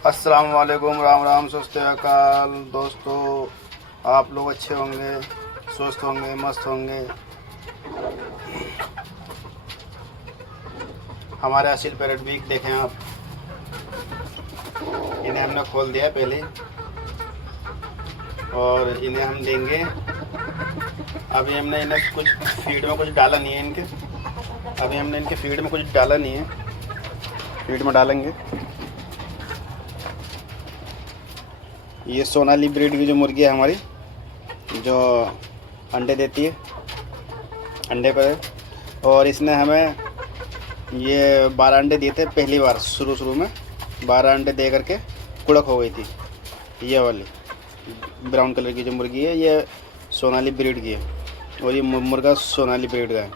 अस्सलाम वालेकुम, राम राम, सत श्री अकाल। दोस्तों, आप लोग अच्छे होंगे, स्वस्थ होंगे, मस्त होंगे। हमारे असील पैरेट भी देखें आप, इन्हें हमने खोल दिया पहले और इन्हें हम देंगे। अभी हमने इन्हें कुछ फीड में कुछ डाला नहीं है अभी हमने इनके फीड में कुछ डाला नहीं है, फीड में डालेंगे। ये सोनाली ब्रीड की जो मुर्गी है हमारी, जो अंडे देती है, अंडे पर है। और इसने हमें ये 12 अंडे दिए थे पहली बार। शुरू में 12 अंडे दे करके कुड़क हो गई थी। ये वाली ब्राउन कलर की जो मुर्गी है, ये सोनाली ब्रीड की है और ये मुर्गा सोनाली ब्रीड का है,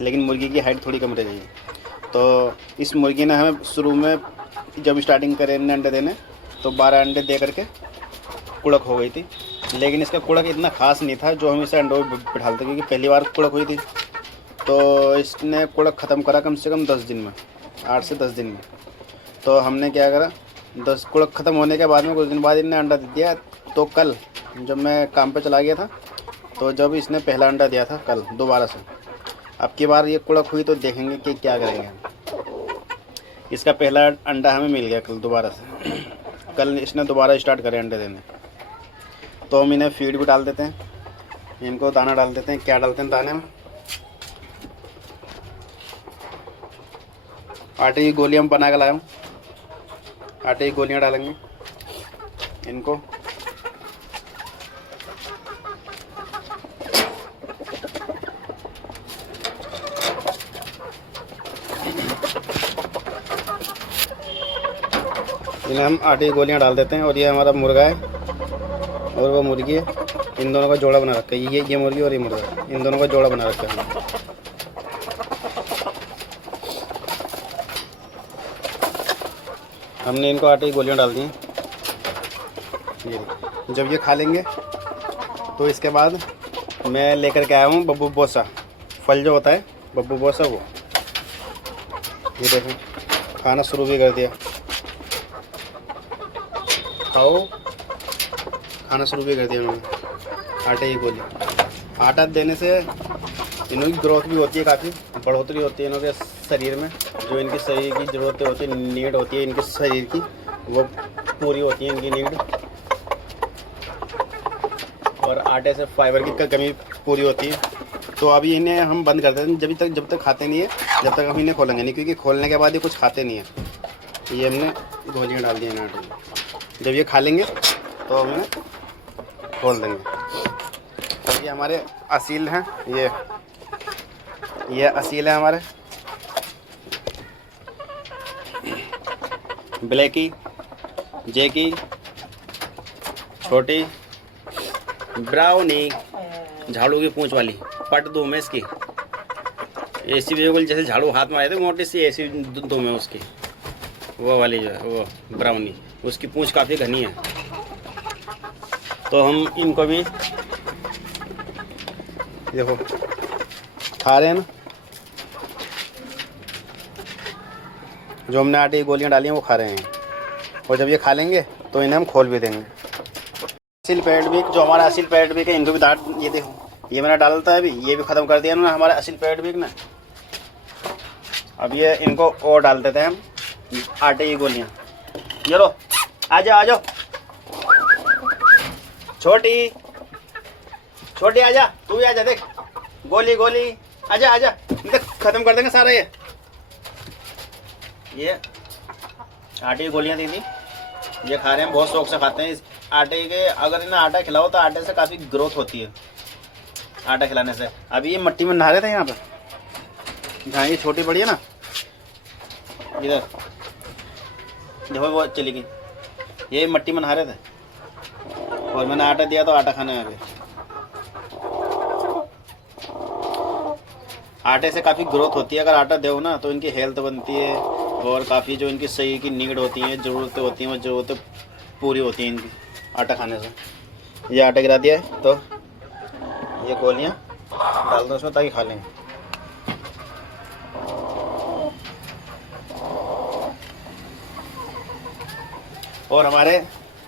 लेकिन मुर्गी की हाइट थोड़ी कम रह गई है। तो इस मुर्गी ने हमें शुरू में जब स्टार्टिंग करे अंडे देने, तो 12 अंडे दे करके कुड़क हो गई थी। लेकिन इसका कुड़क इतना ख़ास नहीं था जो हम इसे अंडों में बिठाते, क्योंकि पहली बार कुड़क हुई थी। तो इसने कुड़क ख़त्म करा कम से कम 10 दिन में, 8 से 10 दिन में। तो हमने क्या करा, 10 कुड़क ख़त्म होने के बाद में कुछ दिन बाद इन्हें अंडा दे दिया। तो कल जब मैं काम पे चला गया था, तो जब इसने पहला अंडा दिया था कल दोबारा से, अब की बार ये कुड़क हुई तो देखेंगे कि क्या करेंगे। इसका पहला अंडा हमें मिल गया कल दोबारा से। कल इसने दोबारा स्टार्ट करे अंडे देने। तो हम इन्हें फीड भी डाल देते हैं, इनको दाना डाल देते हैं। क्या डालते हैं दाने में? आटे की गोलियां बना कर लाया हूँ, आटे की गोलियां डालेंगे इनको। इन्हें हम आटे की गोलियां डाल देते हैं। और ये हमारा मुर्गा है और वो मुर्गी है, इन दोनों का जोड़ा बना रखा है। ये मुर्गी और ये मुर्गा, इन दोनों का जोड़ा बना रखा है। हमने इनको आटे की गोलियां डाल दी। ये जब ये खा लेंगे तो इसके बाद मैं लेकर के आया हूँ बब्बू बोसा, फल जो होता है बब्बू बोसा, वो ये देखें खाना शुरू भी कर दिया। खाओ, खाना शुरू भी कर दिया मैंने आटे की गोली। आटा देने से इनों की ग्रोथ भी होती है, काफ़ी बढ़ोतरी होती है इनों के शरीर में। जो इनकी शरीर की ज़रूरतें होती है, नीड होती है इनके शरीर की, वो पूरी होती है इनकी नीड। और आटे से फाइबर की कमी पूरी होती है। तो अभी इन्हें हम बंद कर देते हैं जब तक खाते नहीं है, जब तक हम इन्हें खोलेंगे नहीं, क्योंकि खोलने के बाद ये कुछ खाते नहीं है। ये हमने गोलियाँ डाल दी हैं आटे में। जब ये खा लेंगे तो हम इन्हें खोल देंगे। ये हमारे असील हैं, ये असील है हमारे। ब्लैकी, जैकी, छोटी, ब्राउनी, झाड़ू की पूंछ वाली, पट दूँ मैं इसकी। ऐसी बिल्कुल जैसे झाड़ू हाथ में आए थे, मोटी सी ऐसी दूँ मैं उसकी। वो वाली जो है वो ब्राउनी, उसकी पूंछ काफ़ी घनी है। तो हम इनको भी देखो खा रहे हैं ना, जो हमने आटे की गोलियां डाली हैं वो खा रहे हैं। और जब ये खा लेंगे तो इन्हें हम खोल भी देंगे। असील पैरेट भी, जो हमारा असील पैरेट भी है, इनको भी दांत, ये देखो ये मैंने डालता है अभी, ये भी ख़त्म कर दिया ना हमारा असील पैरेट भी ने। अब ये इनको और डाल देते हैं हम आटे की गोलियां। ये लो, आ जाओ आ जाओ, छोटी छोटी आजा, तू भी आजा, देख गोली गोली, आजा आजा, देख खत्म कर देंगे सारा। ये आटे की गोलियां दी थी, ये खा रहे हैं, बहुत शौक से खाते हैं इस आटे के। अगर इन्हें आटा खिलाओ तो आटे से काफ़ी ग्रोथ होती है, आटा खिलाने से। अभी ये मिट्टी में नहा रहे थे यहाँ पे, जहाँ ये छोटी बड़ी है ना, इधर देखो वो चली गई, ये मिट्टी में नहा रहे थे और मैंने आटा दिया तो आटा खाने आ गए। आटे से काफ़ी ग्रोथ होती है, अगर आटा दो ना तो इनकी हेल्थ बनती है और काफ़ी जो इनकी शरीर की नीड होती हैं, ज़रूरतें होती हैं, वो ज़रूरतें पूरी होती हैं इनकी आटा खाने से। ये आटा गिरा दिया है तो ये गोलियां डाल दो उसमें ताकि खा लें। और हमारे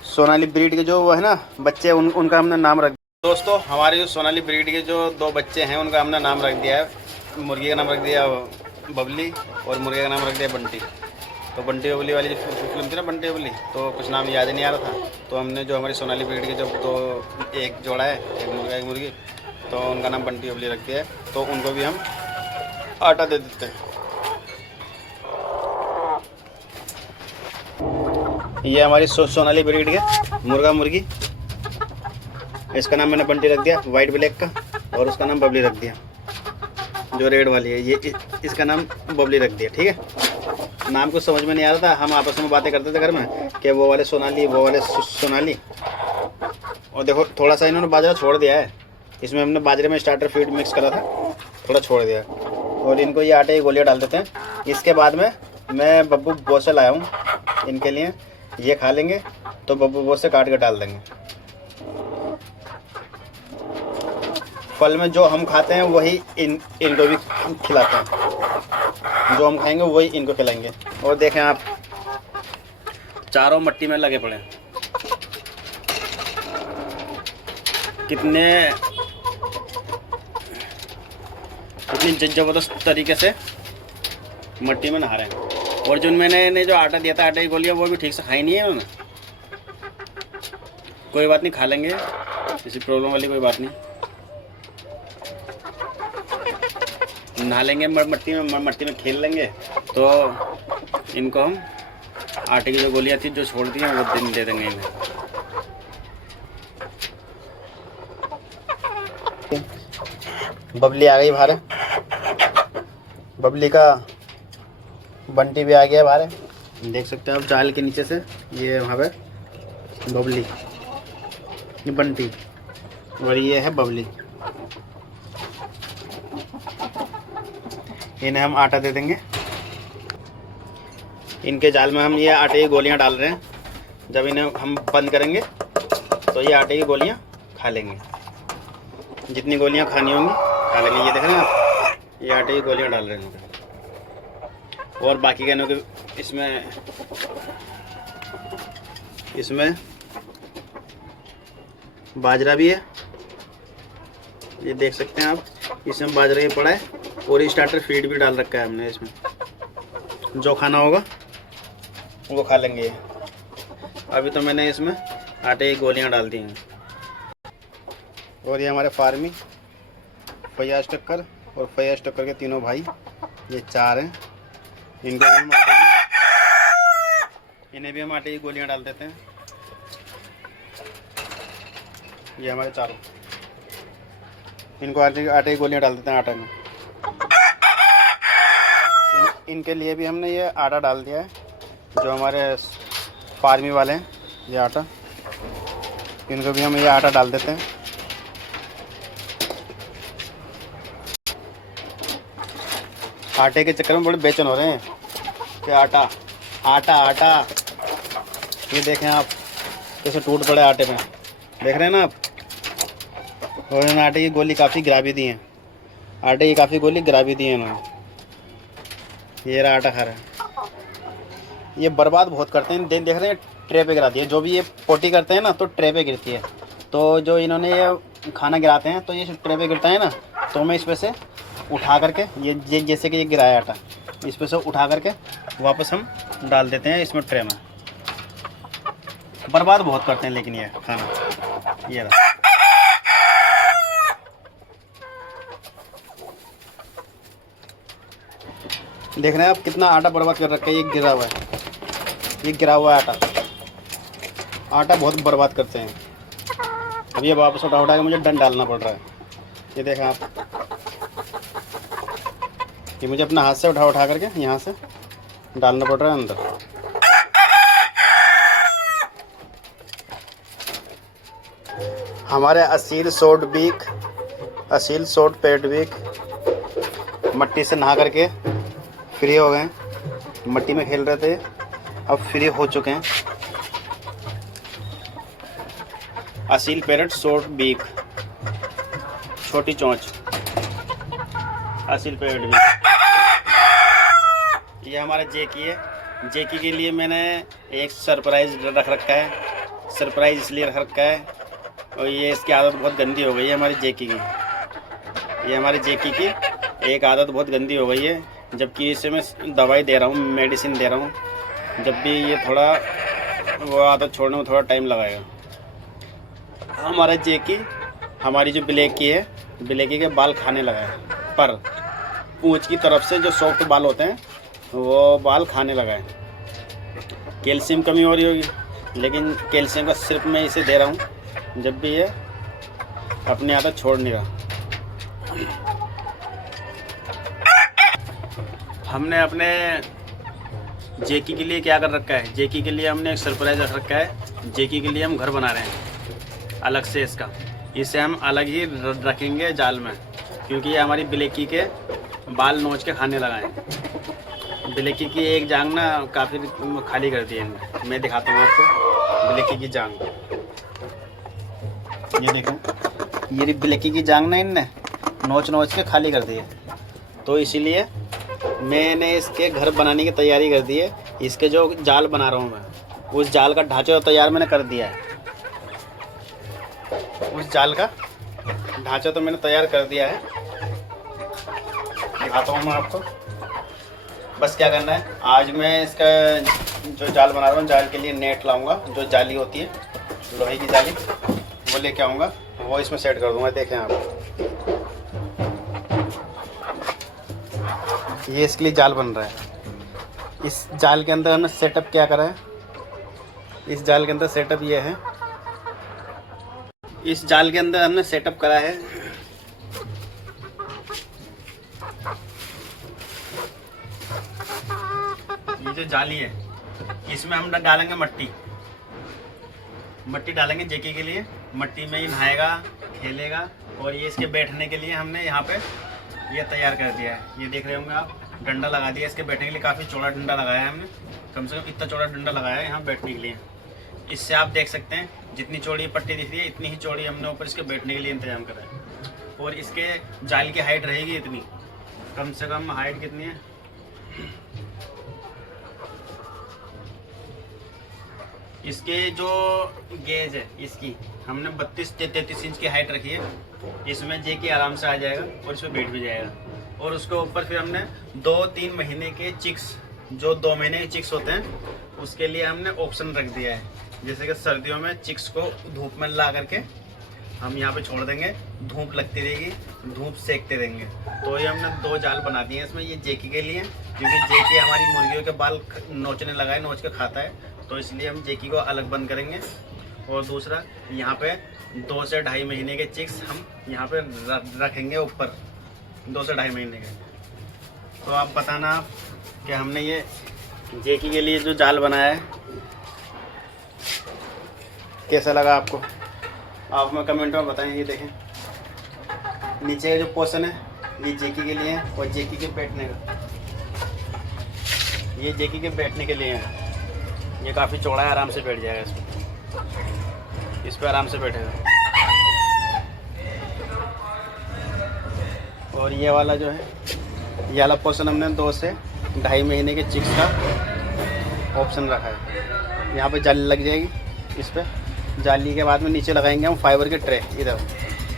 सोनाली ब्रीड के जो वो है ना बच्चे उनका हमने नाम रख दिया। दोस्तों हमारे जो सोनाली ब्रीड के जो 2 बच्चे हैं उनका हमने नाम रख दिया है। मुर्गी का नाम रख दिया बबली और मुर्गे का नाम रख दिया बंटी। तो बंटी बबली वाली जो फिल्म थी ना बंटी बबली, तो कुछ नाम याद नहीं आ रहा था, तो हमने जो हमारी सोनाली ब्रीड के जो 2 एक जोड़ा है, एक मुर्गा एक मुर्गी, तो उनका नाम बंटी बबली रख दिया है। तो उनको भी हम आटा दे देते हैं। ये हमारी सोनाली ब्रीड के मुर्गा मुर्गी, इसका नाम मैंने बंटी रख दिया वाइट ब्लैक का, और उसका नाम बबली रख दिया जो रेड वाली है, ये इसका नाम बबली रख दिया। ठीक है, नाम कुछ समझ में नहीं आ रहा था, हम आपस में बातें करते थे घर में कि वो वाले सोनाली वो वाले सोनाली। और देखो थोड़ा सा इन्होंने बाजरा छोड़ दिया है, इसमें हमने बाजरे में स्टार्टर फीड मिक्स करा था, थोड़ा छोड़ दिया। और इनको ये आटे की गोलियाँ डाल देते हैं। इसके बाद में मैं बब्बू बोसे लाया हूँ इनके लिए, ये खा लेंगे तो बब्बू बोसे काट कर डाल देंगे। फल में जो हम खाते हैं वही इनको भी खिलाते हैं, जो हम खाएंगे वही इनको खिलाएंगे। और देखें आप, चारों मट्टी में लगे पड़े हैं, कितनी ज़बरदस्त तरीके से मट्टी में नहा रहे हैं। और जो मैंने जो आटा दिया था, आटे की गोलियाँ, वो भी ठीक से खाई नहीं है उन्होंने। कोई बात नहीं, खा लेंगे, किसी प्रॉब्लम वाली कोई बात नहीं। नहा लेंगे मट्टी में खेल लेंगे, तो इनको हम आटे की जो गोलियाँ थी जो छोड़ दी हैं वो दे देंगे इन्हें। बबली आ गई बाहर, बबली का बंटी भी आ गया बाहर, देख सकते हैं आप जाल के नीचे से। ये वहाँ पे बबली, ये बंटी और ये है बबली। इन्हें हम आटा दे देंगे। इनके जाल में हम ये आटे की गोलियां डाल रहे हैं। जब इन्हें हम बंद करेंगे तो ये आटे की गोलियां खा लेंगे, जितनी गोलियां खानी होंगी खा लेंगे। ये देख रहे हैं आप, ये आटे की गोलियां डाल रहे हैं। और बाकी कहने के इसमें बाजरा भी है, ये देख सकते हैं आप, इसमें बाजरा ही पड़ा है। और स्टार्टर फीड भी डाल रखा है हमने इसमें, जो खाना होगा वो खा लेंगे। अभी तो मैंने इसमें आटे की गोलियां डाल दी हैं। और ये हमारे फार्मी फैयाज टक्कर और फैयाज टक्कर के तीनों भाई, ये 4 हैं। इनको भी हम इन्हें भी हम आटे की गोलियां डाल देते हैं। ये हमारे 4, इनको आटे की गोलियां डाल देते हैं आटा में। इनके लिए भी हमने ये आटा डाल दिया है, जो हमारे फार्मी वाले हैं, ये आटा, इनको भी हम ये आटा डाल देते हैं। आटे के चक्कर में बड़े बेचैन हो रहे हैं कि आटा आटा आटा। ये देखें आप कैसे टूट पड़े आटे में, देख रहे हैं ना आप। और इन्होंने आटे की गोली काफ़ी गिरा भी दी है, आटे की काफ़ी गोली गिरा भी दी है इन्होंने। ये रहा आटा खा रहा है। ये बर्बाद बहुत करते हैं, देख रहे हैं ट्रे पे गिराती है। जो भी ये पोटी करते हैं ना तो ट्रे पे गिरती है। तो जो इन्होंने ये खाना गिराते हैं तो ये ट्रे पे गिरता है ना, तो मैं इस पर से उठा करके ये जैसे कि ये गिराया आटा, इस पर से उठा करके वापस हम डाल देते हैं इसमें ट्रे में। बर्बाद बहुत करते हैं लेकिन ये खाना। ये रहा, देख रहे हैं आप कितना आटा बर्बाद कर रखा है। ये गिरा हुआ है, ये गिरा हुआ है आटा बहुत बर्बाद करते हैं। अब ये वापस उठा के मुझे डंड डालना पड़ रहा है। ये देखें आप, ये मुझे अपना हाथ से उठा करके यहाँ से डालना पड़ रहा है अंदर। हमारे असील सोट बीक, असील सोट पेट बीक मट्टी से नहा करके फ्री हो गए। मट्टी में खेल रहे थे, अब फ्री हो चुके हैं। असील पैरट शॉर्ट बीक, छोटी चोंच, असील पैरट बीक। ये हमारा जेकी है, जेकी के लिए मैंने एक सरप्राइज़ रख रखा है। सरप्राइज़ इसलिए रख रखा है और ये इसकी आदत बहुत गंदी हो गई है हमारी जेकी की। ये हमारी जेकी की एक आदत बहुत गंदी हो गई है। जबकि इसे मैं दवाई दे रहा हूँ, मेडिसिन दे रहा हूँ, जब भी ये थोड़ा वो आदत छोड़ने में थोड़ा टाइम लगाएगा। हमारा जेकी, हमारी जो ब्लैकी है, ब्लैकी के बाल खाने लगा है, पर पूंछ की तरफ से जो सॉफ्ट बाल होते हैं वो बाल खाने लगा है। कैल्शियम कमी हो रही होगी, लेकिन कैल्शियम का सिर्फ मैं इसे दे रहा हूँ, जब भी ये अपनी आदत छोड़ नहीं रहा। हमने अपने जेकी के लिए क्या कर रखा है, जेकी के लिए हमने एक सरप्राइज रख रखा है। जेकी के लिए हम घर बना रहे हैं अलग से इसका। इसे हम अलग ही रखेंगे जाल में, क्योंकि ये हमारी ब्लैकी के बाल नोच के खाने लगा है। ब्लैकी की एक जांग ना काफ़ी खाली कर दी है इनने। मैं दिखाता हूँ आपको ब्लैकी की जांग। ये देखो, ये ब्लैकी की जांग ना इनने नोच नोच के खाली कर दी है। तो इसीलिए मैंने इसके घर बनाने की तैयारी कर दी है। इसके जो जाल बना रहा हूँ मैं, उस जाल का ढांचा तैयार मैंने कर दिया है। उस जाल का ढांचा तो मैंने तैयार कर दिया है, दिखाता हूँ मैं आपको। बस क्या करना है, आज मैं इसका जो जाल बना रहा हूँ, जाल के लिए नेट लाऊंगा, जो जाली होती है लोहे की जाली, वो लेके आऊँगा, वो इसमें सेट कर दूँगा। देखें आप, ये इसके लिए जाल बन रहा है। इस जाल के अंदर हमने सेटअप क्या करा है, इस जाल के अंदर सेटअप ये है। इस जाल के अंदर हमने सेटअप करा है ये जो जाली है, इसमें हम डालेंगे मट्टी। मट्टी डालेंगे जेकी के लिए, मट्टी में ही नहाएगा, खेलेगा। और ये इसके बैठने के लिए हमने यहाँ पे ये तैयार कर दिया है। ये देख रहे होंगे आप, डंडा लगा दिया इसके बैठने के लिए। काफ़ी चौड़ा डंडा लगाया है हमने, कम से कम इतना चौड़ा डंडा लगाया है यहाँ बैठने के लिए। इससे आप देख सकते हैं जितनी चौड़ी पट्टी दिख रही है, इतनी ही चौड़ी हमने ऊपर इसके बैठने के लिए इंतजाम करा है। और इसके जाल की हाइट रहेगी इतनी, कम से कम हाइट कितनी है, इसके जो गेज है इसकी हमने 32-33 इंच की हाइट रखी है। इसमें जेकी आराम से आ जाएगा और इसमें बैठ भी जाएगा। और उसके ऊपर फिर हमने 2-3 महीने के चिक्स, जो 2 महीने के चिक्स होते हैं, उसके लिए हमने ऑप्शन रख दिया है। जैसे कि सर्दियों में चिक्स को धूप में ला करके हम यहाँ पे छोड़ देंगे, धूप लगती रहेगी, धूप सेकते रहेंगे। तो ये हमने 2 जाल बना दिए हैं इसमें। ये जेकी के लिए, क्योंकि जेकी हमारी मुर्गियों के बाल नोचने लगा है, नोच के खाता है, तो इसलिए हम जेकी को अलग बंद करेंगे। और दूसरा, यहाँ पे 2 से 2.5 महीने के चिक्स हम यहाँ पे रखेंगे ऊपर, 2 से 2.5 महीने के। तो आप बताना कि हमने ये जेकी के लिए जो जाल बनाया है कैसा लगा आपको, आप हमें कमेंट में बताएं। ये देखें, नीचे का जो पोर्शन है ये जेकी के लिए है, और जेकी के बैठने का, ये जेकी के बैठने के लिए है। ये काफ़ी चौड़ा है, आराम से बैठ जाएगा इसमें, इस पर आराम से बैठेगा। और ये वाला जो है, ये वाला पोर्शन हमने 2 से 2.5 महीने के चिक्स का ऑप्शन रखा है। यहाँ पे जाली लग जाएगी इस पर। जाली के बाद में नीचे लगाएंगे हम फाइबर के ट्रे। इधर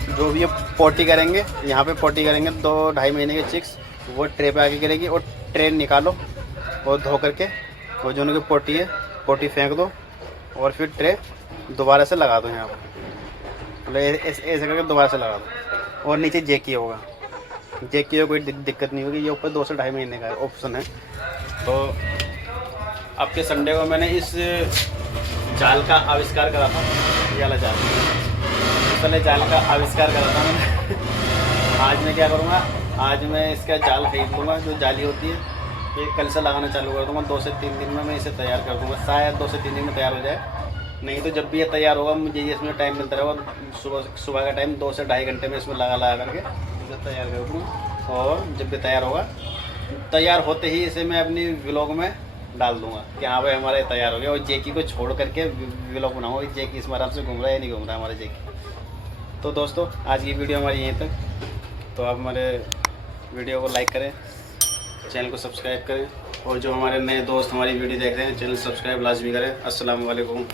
जो भी ये पोटी करेंगे, यहाँ पे पोटी करेंगे 2-2.5 महीने के चिक्स, वो ट्रे पे आके गिरेगी। और ट्रे निकालो और धो करके वो जो उनकी पोटी है, पोटी फेंक दो और फिर ट्रे दोबारा से लगा दो यहाँ पर, मतलब ऐसे करके दोबारा से लगा दो। और नीचे जेकी होगा, जेकी को कोई दिक्कत नहीं होगी। ये ऊपर 2 से 2.5 महीने का ऑप्शन है। तो अब के संडे को मैंने इस जाल का आविष्कार करा था, ये वाला जाल, इस वाले जाल का आविष्कार करा था मैंने। आज मैं क्या करूँगा, आज मैं इसका जाल खरीद लूँगा, जो जाली होती है, ये कल से लगाना चालू कर दूँगा। 2 से 3 दिन में मैं इसे तैयार कर दूँगा, शायद 2 से 3 दिन में तैयार हो जाए। नहीं तो जब भी ये तैयार होगा, मुझे ये इसमें टाइम मिलता रहेगा, सुबह का टाइम 2 से 2.5 घंटे में इसमें लगा करके इसे तैयार कर दूँगा। और जब भी तैयार होगा, तैयार होते ही इसे मैं अपनी व्लॉग में डाल दूंगा कि हाँ भाई हमारा तैयार हो गया। और जेकी को छोड़ करके व्लॉग बनाऊंगा, जेकी इसमें आराम से घूम रहा है या नहीं घूम रहा है हमारा जेकी। तो दोस्तों, आज की वीडियो हमारी यहीं तक। तो आप हमारे वीडियो को लाइक करें, चैनल को सब्सक्राइब करें और जो हमारे नए दोस्त हमारी वीडियो देख रहे हैं, चैनल सब्सक्राइब लाजमी करें। अस्सलाम वालेकुम।